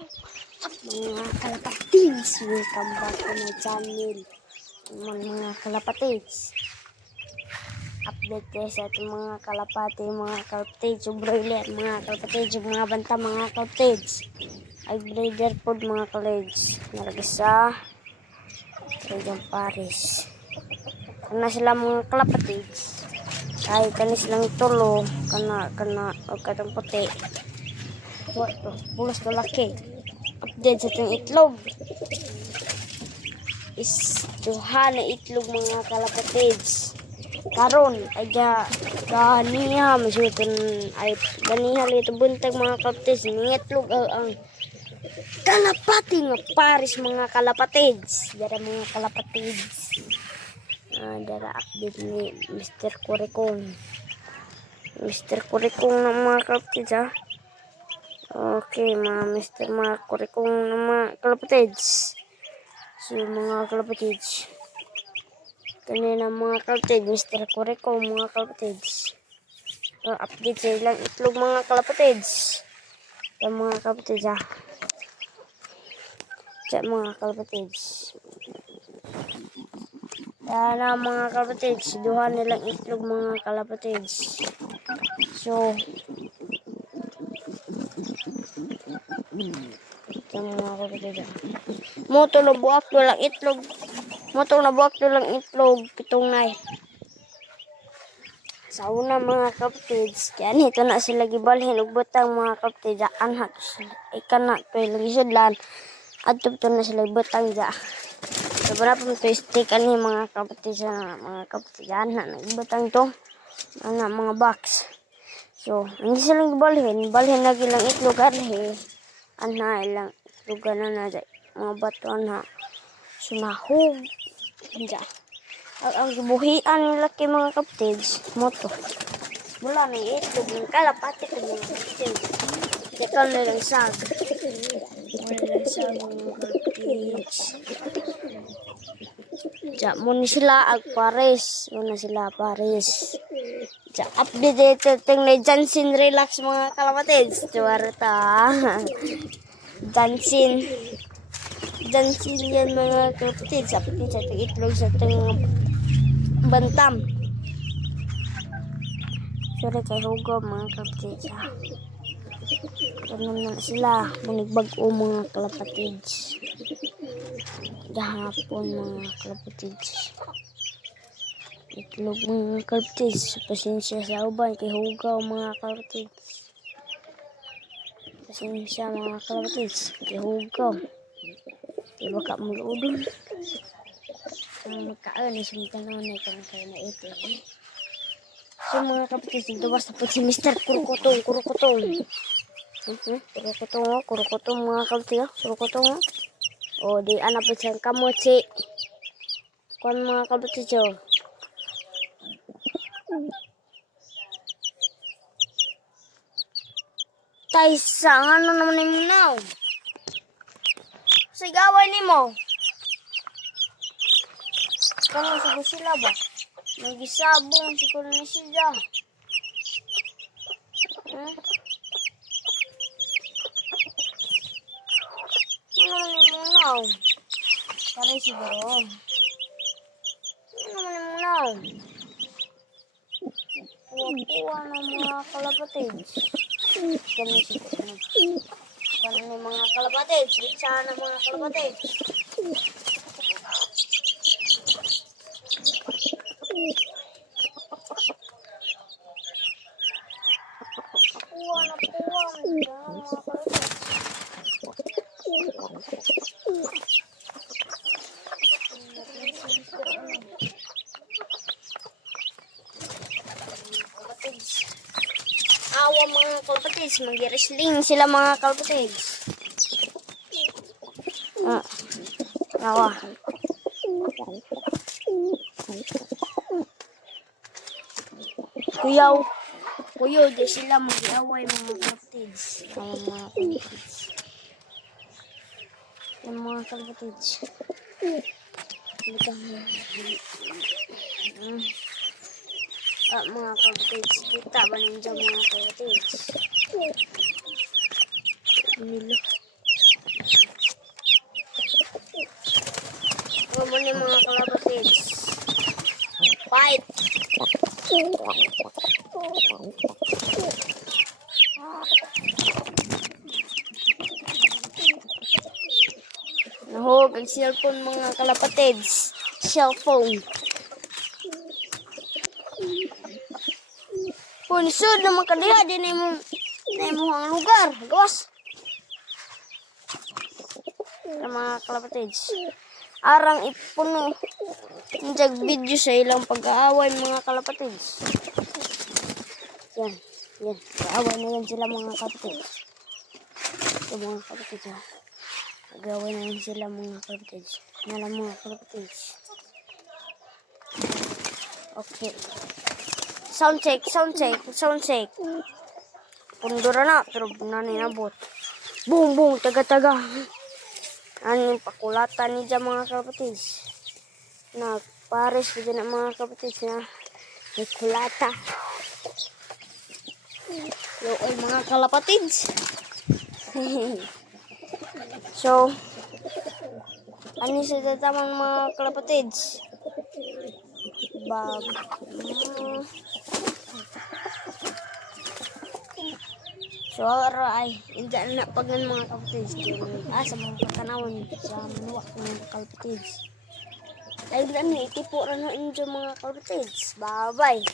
Mga kalapatids, welcome back to my channel. Mga kalapatids, update tayo sa ating mga kalapati, mga kalapatids, broiler, mga kalapatids, mga banta, mga kalapatids. Ay breeder food, mga kalapatids. Nalagay sa Region Paris. Kana sila mga kalapatids. Ay kani silang tulo, kana o katong puti. Ito, pulos to laki. Update sa itong itlog is duha na itlog, mga kalapatids. Karon ay ganiha masuton ay ganiha lito buntag, mga kalapatids. Ni itlog ang kalapati nga Paris, mga kalapatids. Dara mga kalapatids. Dara update ni Mr. Kurikong. Mr. Kurikong na mga kalapatids, ha. Okay, mga Kurikong na mga kalapatids. So, mga kalapatids. Kanina mga kalapatids, Mr. Kurikong, mga kalapatids. Update sa ilang itlog, mga kalapatids. Sa mga kalapatids, ha. Sa mga kalapatids. Sana mga kalapatids, duha nilang itlog, mga kalapatids. So, ito mga kalapatids, ha. Moto na buwak lang itlog. Pitong nay. Sa una, mga kalapatids, kaya nito na sila gibalhin ug butang, mga kalapatids. Anhat ikana kay lagi sudlan. Adto na sila butang ja. Sobra pa to stick ani, mga kalapatids, mga kalapatids. Anhat nagbutang to. Ana mga box. So, hindi sila gibalhin. Balhin lagi lang itlog arhe. Anha ilang itlog na mga batuan, ha. Sunahog. Diyan. Ang gibuhian ng laki, mga kapatids. Moto. Mula na itlog ng kalapati ko, mga kapatids. Ikaw na lang sag. Wala sag, mga kapatids. Diyan. Muna sila Paris. Diyan. Update ito. Tingnan Jansin Relax, mga kalapatids. Tuwarta. Jansin yan, mga kapatids. Update sa itlog sa itong bantam. Sorry kay Hugo, mga kapatids, ha. Ganun na sila. Manigbag-o, mga kalapatids. Gahapon, mga kalapatids. Itlog, mga kalapatids. Pasensya sa uban kay Hugo, mga kalapatids. Pasensya, mga kalapatids, kay Hugo. Diba ka muludon? Ang magkaan na sumita na kung kaya na ito. So, mga kapatids, ito basta po si Mr. Kurukutong. Kurukutong, mga kapatids. Kurukutong. O, di anak po siyang kamotsi. Kuan, mga kapatids, o. Taysa, ano naman yung now? Sigaway ni mo. Kano sa sila ba? Nagisabong siguro na sila. Ano naman yung now? Kare siguro. Ano naman yung now? Kuha ng mga kalapatids. Kano siguro. Kano ng mga kalapatids. Sana mga kalapatids. Awa, mga kalapatids, mag-wrestling sila, mga kalapatids. Awa. Kuyaw, di sila mag-away, mga kalapatids. Mga kalapatids. Yung mga kalapatids. Mga kalapatids, kita ba nandiyan, mga kalapatids? Nilo. ni mga kalapatids. Fight! Nahog ang cellphone mga kalapatids. Cellphone. Punisod naman kadiha din mo ang lugar. Gawas. Mga kalapatids. Arang ipuno. Jag video sa ilang pag-aaway mga kalapatids. Yan. Yan. Pag-aaway na yan sila mga kalapatids. Ito mga kalapatids ha. Pag-aaway na yan sila mga kalapatids. Yan mga kalapatids. Okay. Sound check. Pundura na, pero naninabot. Boom, boom, taga-taga. Ano yung pakulatan ni dyan mga kapatids. Pares pa dyan ang mga kapatids na may kulata. Lool mga kalapatids. So, ano sa tatamang mga kalapatids? So, ay, hindi na pag ng mga kapatids. Sa mga katanawan sa manuwak ng mga kapatids. Dahil na itipo na ng mga kapatids. Bye-bye.